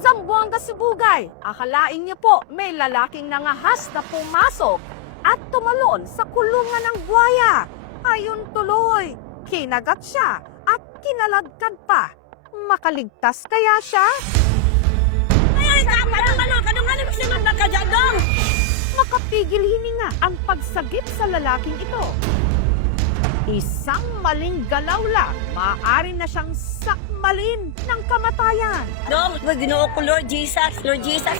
Zamboanga Sibugay, akalain niyo po may lalaking nangahas na pumasok at tumalon sa kulungan ng buhaya. Ayun tuloy, kinagat siya at kinaladkad pa. Makaligtas kaya siya? Ay, kanong sinod na kadyadong. Makapigil hininga ang pagsagip sa lalaking ito. Isang maling galaw lang, maaari na siyang sakmalin ng kamatayan. Dong, Ginoo ko, Lord Jesus, Lord Jesus.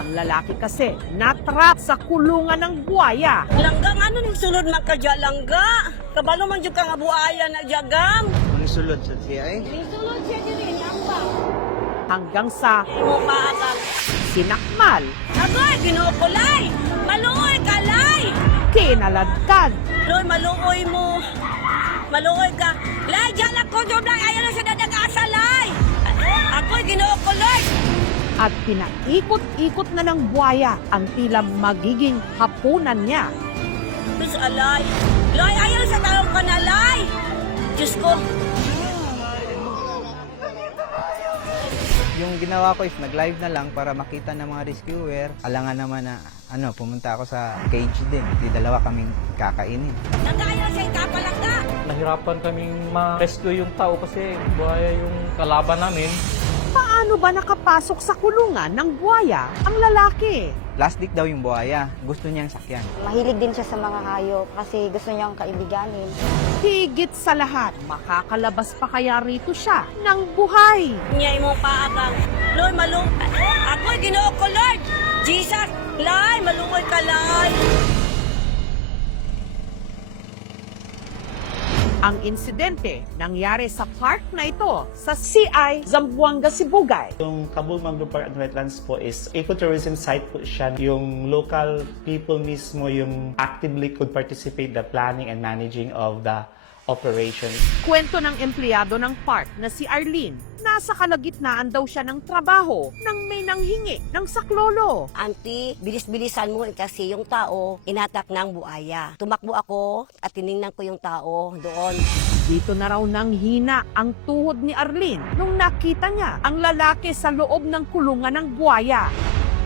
Ang lalaki kasi natrap sa kulungan ng buhaya. Langgang ano ning sunod man kadya langga? Kabalo man jud ka nga buaya na jagam. Sulod sa siya eh. Sulod siya diri langga. Hanggang sa Imo paakang. sinakmal, Agoy, Ginoo ko lay. Maluoy ka lay. kinaladkad, Lord, maluoy mo. Maluoy ka. Lay, jalak ko jud lay ayon na sa dadagasa lay. Ako'y Ginoo ko, Lord. at pinaikot-ikot na ng buhaya ang tila magiging hapunan niya. Diyos alay. Lay, ayaw sa taong ka na, lay. Diyos ko. Yung ginawa ko is nag-live na lang para makita ng mga rescuer. Alangan naman na pumunta ako sa cage din. Di dalawa kaming kakainin. Nagkayo sa ikapalagda. Nahirapan kaming ma-rescue yung tao kasi buhaya yung kalaban namin. Paano ba nakapasok sa kulungan ng buhaya ang lalaki? Plastic daw yung buhaya. Gusto niyang sakyan. Mahilig din siya sa mga hayop kasi gusto niyang kaibiganin. Higit sa lahat, makakalabas pa kaya rito siya ng buhay. Nyay mo paakang. Lord, ako'y Ginoo ko, Lord. Jesus, lay, maluoy ka, lay. Ang insidente nangyari sa park na ito sa CI Zamboanga Sibugay. Yung Cabul Mangrove Park and Wetlands po is ecotourism site po siya. Yung local people mismo yung actively could participate the planning and managing of the operation. Kwento ng empleyado ng park na si Arlene, nasa kalagitnaan daw siya ng trabaho nang may nanghingi ng saklolo. Auntie, bilis-bilisan mo kasi yung tao inatak ng buaya. Tumakbo ako at tiningnan ko yung tao doon. Dito na raw nang hina ang tuhod ni Arlene nung nakita niya ang lalaki sa loob ng kulungan ng buhaya.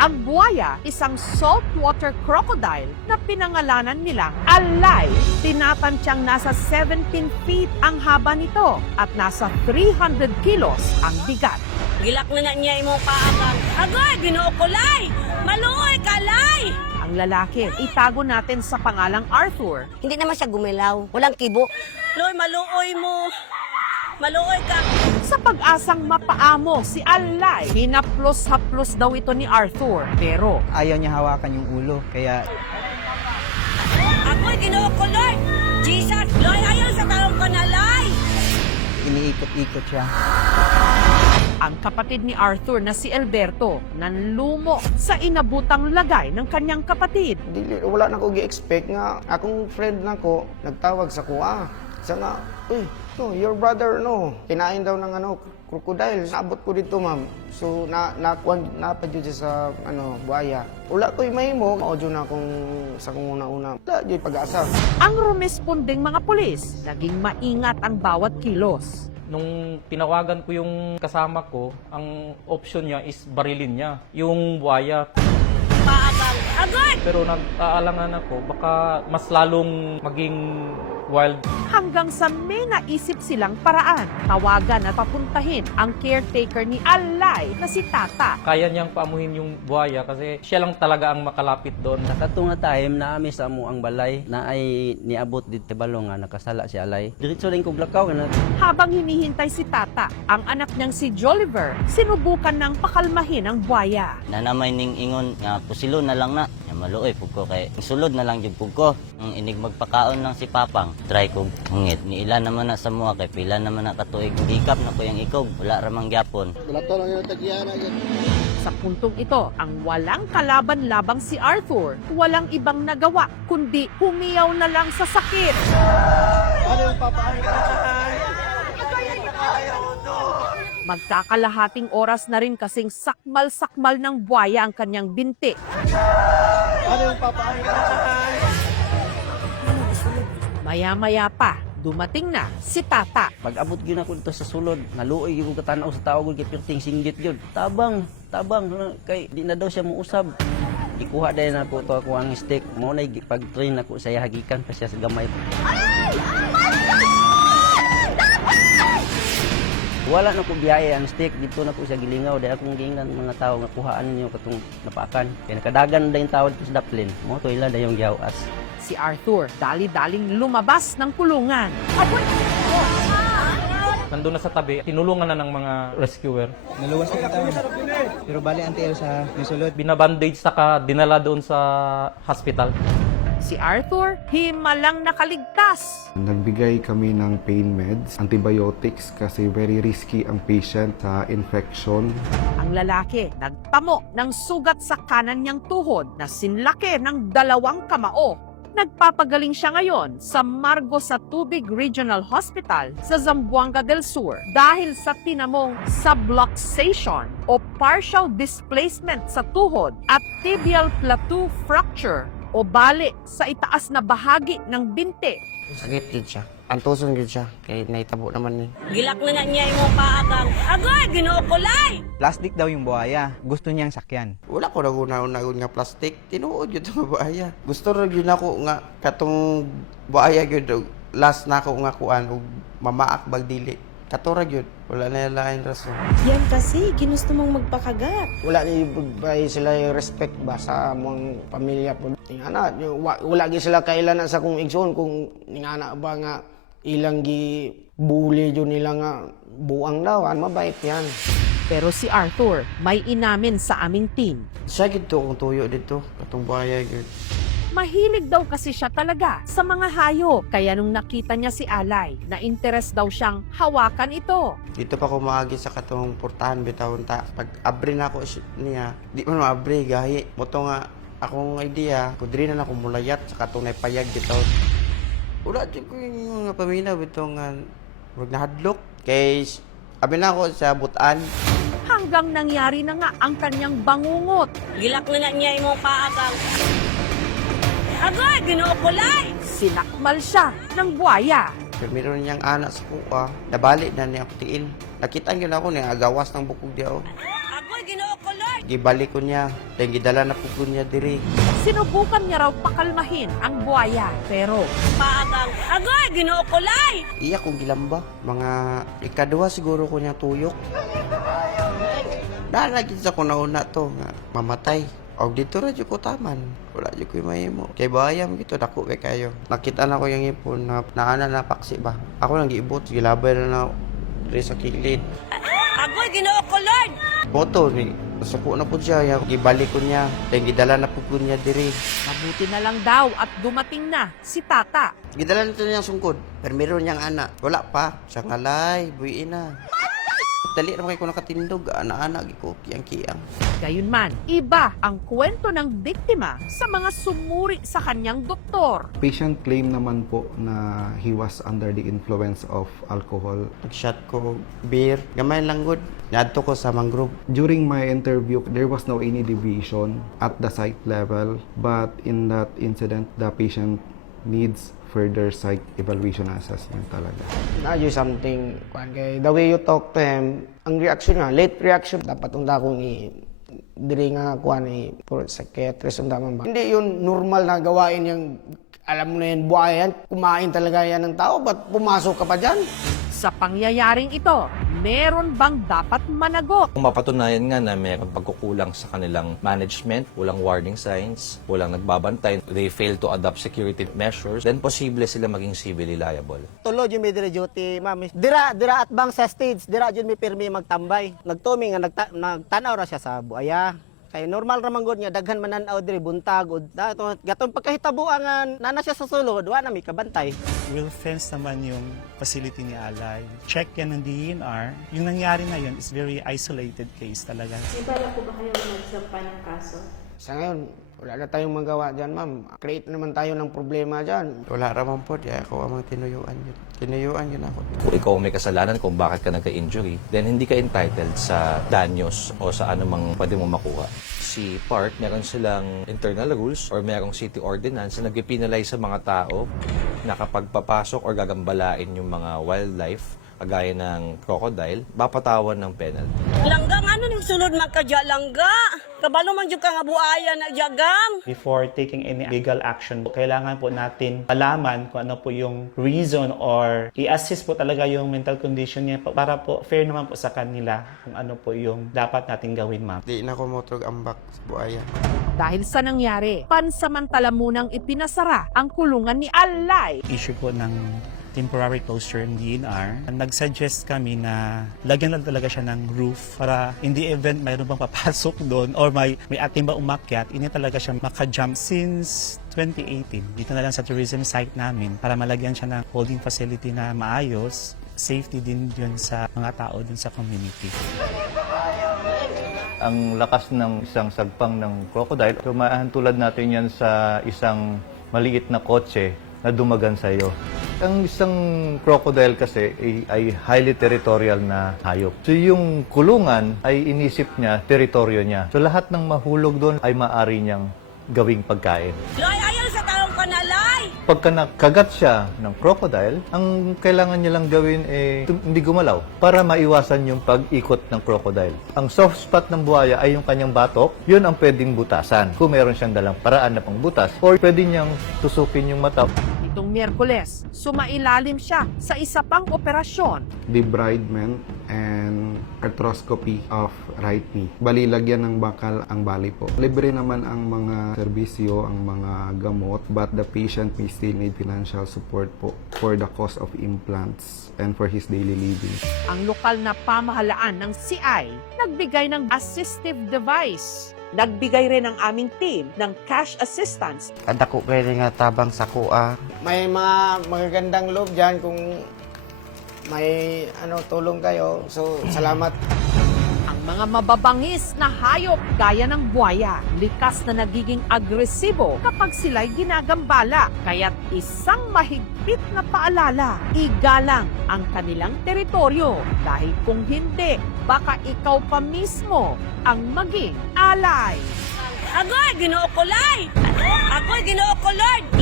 Ang buhaya, isang saltwater crocodile na pinangalanan nilang Alay. Tinatansyang nasa 17 feet ang haba nito at nasa 300 kilos ang bigat. Gilak na niya yung paakang. Agoy, Ginoo ko, lay. Maluoy ka, lay. Ang lalaki, itago natin sa pangalang Arthur. Hindi naman siya gumilaw. Walang kibo. Lord, maluoy mo. Maluoy ka. Sa pag-asang mapaamo si Alay, hinaplos-haplos daw ito ni Arthur. Pero Ayaw niya hawakan yung ulo. Kaya Ako'y Ginoo ko, Lord. Jesus, Lord, ayaw sa taong ka na, lay. iniikot-ikot siya. ang kapatid ni Arthur na si Alberto nanlumo sa inabutang lagay ng kanyang kapatid. Wala na ko gi-expect nga akong friend na ko nagtawag sa kuha. Sa nga, uy, no, your brother, no. Kinain daw ng crocodile. Naabot ko dito, ma'am. So, napadyo sa, buhaya. Wala ko'y mahimo. Maudyo na akong sa kung una-una. Wala, dyo'y pag-asa. Ang rumesponding mga pulis, naging maingat ang bawat kilos. Nung tinawagan ko yung kasama ko, ang option niya is barilin niya, yung buhaya. Paakang. Agoy! Pero nag-aalangan ako, baka mas lalong maging wild. Hanggang sa may naisip silang paraan, tawagan at papuntahin ang caretaker ni Alay na si Tata. Kaya niyang paamuhin yung buhaya kasi siya lang talaga ang makalapit doon. Katong nga time na ami sa amo ang balay na ay niabot dito balong nga nakasala si Alay. Diretso rin kog lakaw na. Habang hinihintay si Tata, ang anak niyang si Joliver, sinubukan ng pakalmahin ang buhaya. Nanamay ning ingon nga pusilo na lang na. Nga maluoy pug ko kay sulod na lang jud pug ko. Ang inig magpakaon lang si Papang. Try kog hungit. Ni ila naman na sa mua kay pila naman na katuig gikap na ko yang ikog. Wala ra mang gyapon. Sa puntong ito, ang walang kalaban-labang si Arthur, walang ibang nagawa, kundi humiyaw na lang sa sakit. Magkakalahating oras na rin kasing sakmal-sakmal ng buhaya ang kanyang binti. Maya-maya pa, dumating na si Tata. Pag abot gyud ako dito sa sulod, naluoy gyud ko katanaw sa tao gud kay perting singgit gyud. Tabang kay di na daw siya muusab. Ikuha dahil na ko to ako ang stick. Mo na pag-train ako sa iya hagikan pa siya sa gamay. Wala na ko biyaya ang stick, dito na ko siya gilingaw dahil akong giingan mga tao nga kuhaan ninyo katong napaakan. Kaya nakadagan na yung tao dito sa Daplin. Mo to ila dayong giawas. Si Arthur, dali-daling lumabas ng kulungan. Nandun na sa tabi, tinulungan na ng mga rescuer. Naluwas na kita. Pero bali antiel sa nisulod. Binabandage saka dinala doon sa hospital. Si Arthur, himalang nakaligtas. Nagbigay kami ng pain meds, antibiotics kasi very risky ang patient sa infection. Ang lalaki, nagtamo ng sugat sa kanan niyang tuhod na sinlaki ng 2 kamao. Nagpapagaling siya ngayon sa Margo sa Tubig Regional Hospital sa Zamboanga del Sur dahil sa tinamong subluxation o partial displacement sa tuhod at tibial plateau fracture o bali sa itaas na bahagi ng binti. Sakit gid siya. Antuson gid siya. Kay naitabo naman ni. Gilak na niya yung paagang. Agoy, Ginoo kulay! Plastic daw yung buhaya. Gusto niyang sakyan. Wala ko nagunaon nga plastic. Tinuod yun sa buhaya. Gusto rin yun ako nga katong buhaya yun. Last na ako nga kuan og mamaak bagdili. Katurag yun. Wala na lain rason. Yan kasi, ginusto mong magpakagat. Wala ni sila yung respect ba sa among pamilya po. Tingana, wala gi sila kailan sa kong igsoon kung ningana ba nga ilang gi bully yun nila nga buang daw. Mabait yan. Pero si Arthur, may inamin sa aming team. Siya gito kung tuyo dito. Katong buhaya yun. Mahilig daw kasi siya talaga sa mga hayop. Kaya nung nakita niya si Alay, na interest daw siyang hawakan ito. Dito pa ko maagi sa katong portahan bitawon ta. Pag abri na ako niya, di man abri gahi. Moto nga akong idea, kudri na ako mulayat sa katong naipayag bitaw. Wala di ko yung mga paminaw bitong wag nahadlok. Kay abi na ako sa butan. Hanggang nangyari na nga ang kanyang bangungot. Gilak na niya yung paagang. Agoy, Ginoo kulay! Sinakmal siya ng buhaya. Pero meron niyang anak sa kuha, nabali na niya putiin. Nakita niyo na ako niya, agawas ng bukog diya. Agoy, Ginoo kulay! Gibalik ko niya, then gidala na po niya diri. Sinubukan niya raw pakalmahin ang buhaya. Pero Paagang. Agoy, Ginoo kulay! Iya kong gilamba, mga ikaduha siguro ko niya tuyok. Nalagin sa ko nauna to, nga mamatay. O dito ra jud ko taman. Wala jud ko mahimo. Kay bayam gito dako kay kayo. Nakita na ko yung ipon na naana na paksi ba. Ako lang giibot, gilabay na diri sa kilid. Agoy, Ginoo kulay! Boto ni nasuko na po siya, gibalik ko niya, then gidala na po niya diri. mabuti na lang daw at dumating na si Tata. Gidala nito niyang sungkod, pero meron niyang anak. Wala pa, siya ngalay, buhiin na. Dali naman kayo ko nakatindog, anak-anak, ko, kiyang-kiyang. Gayunman, iba ang kwento ng biktima sa mga sumuri sa kanyang doktor. Patient claim naman po na he was under the influence of alcohol. Nag-shot ko beer, gamay lang good. Nadto ko sa mangrove. During my interview, there was no any deviation at the site level, but in that incident, the patient needs further psych evaluation assessment talaga. Na-do something, kay the way you talk to him, ang reaction niya, late reaction, dapat unda kong diri nga kuan for psychiatrist unda man ba. Hindi yun normal na gawain yung alam mo na yan, buhay yan, kumain talaga yan ng tao, ba't pumasok ka pa dyan? Sa pangyayaring ito, meron bang dapat managot? Kung mapatunayan nga na mayroong pagkukulang sa kanilang management, walang warning signs, walang nagbabantay, they fail to adopt security measures, then posible sila maging civilly liable. Tulod yung may dire duty, ma'am. Dira at bang sa stage, dira yun may pirmi magtambay. Nagtumi nga nagtanaw ra siya sa buaya. Kay normal ra man gud nga daghan mananaw diri buntag ud gatong pagkahitabuan nana siya sa sulod wa na may kabantay. Will fence naman yung facility ni Alay. Check yan ng DENR. Yung nangyari na yun is very isolated case talaga. Ibala po ba kayo magsampa ng kaso? Sa ngayon, wala na tayong magawa dyan, ma'am. Create naman tayo ng problema dyan. Wala raman po, di ako amang tinuyuan yun. Tinuyuan yun ako. Kung ikaw may kasalanan kung bakit ka nagka-injury, then hindi ka entitled sa danyos o sa anumang pwede mo makuha. Si Park, meron silang internal rules or merong city ordinance na nag-penalize sa mga tao na kapag papasok or gagambalain yung mga wildlife, kagaya ng crocodile, papatawan ng penalty. Langgang ano ning sulod magkadya langga? Kabalo man jud ka nga buaya na jagang. Before taking any legal action, kailangan po natin malaman kung ano po yung reason or i-assist po talaga yung mental condition niya para po fair naman po sa kanila kung ano po yung dapat natin gawin, ma'am. Di na ko motrog ambak sa buaya. Dahil sa nangyari, pansamantala munang ipinasara ang kulungan ni Alay. Issue po ng temporary closure ng DNR. Nag-suggest kami na lagyan lang talaga siya ng roof para in the event mayroon bang papasok doon or may ating ba umakyat, hindi talaga siya maka-jump since 2018. Dito na lang sa tourism site namin para malagyan siya ng holding facility na maayos. Safety din yun sa mga tao dun sa community. Ang lakas ng isang sagpang ng crocodile, tulad natin yan sa isang maliit na kotse na dumagan sa iyo. Ang isang crocodile kasi ay highly territorial na hayop. So yung kulungan ay inisip niya, teritoryo niya. So lahat ng mahulog doon ay maari niyang gawing pagkain. Lay, ayaw sa taong panalay! Pagka nakagat siya ng crocodile, ang kailangan niya lang gawin hindi gumalaw para maiwasan yung pag-ikot ng crocodile. Ang soft spot ng buhaya ay yung kanyang batok, yun ang pwedeng butasan kung meron siyang dalang paraan na pangbutas or pwede niyang tusukin yung mata. Itong Miyerkules, sumailalim siya sa isa pang operasyon. Debridement and arthroscopy of right knee. Bali, lagyan ng bakal ang bali po. Libre naman ang mga serbisyo, ang mga gamot, but the patient may still need financial support po for the cost of implants and for his daily living. Ang lokal na pamahalaan ng CI nagbigay ng assistive device. Nagbigay rin ang aming team ng cash assistance. Kada ko kayo nga tabang sa kuha. May mga magagandang loob dyan kung may tulong kayo. So, salamat. Ang mga mababangis na hayop gaya ng buwaya, likas na nagiging agresibo kapag sila'y ginagambala. Kaya't isang mahigpit na paalala, igalang ang kanilang teritoryo. Dahil kung hindi, baka ikaw pa mismo ang maging alay. Agoy, Ginoo ko lay! Agoy, Ginoo ko Lord!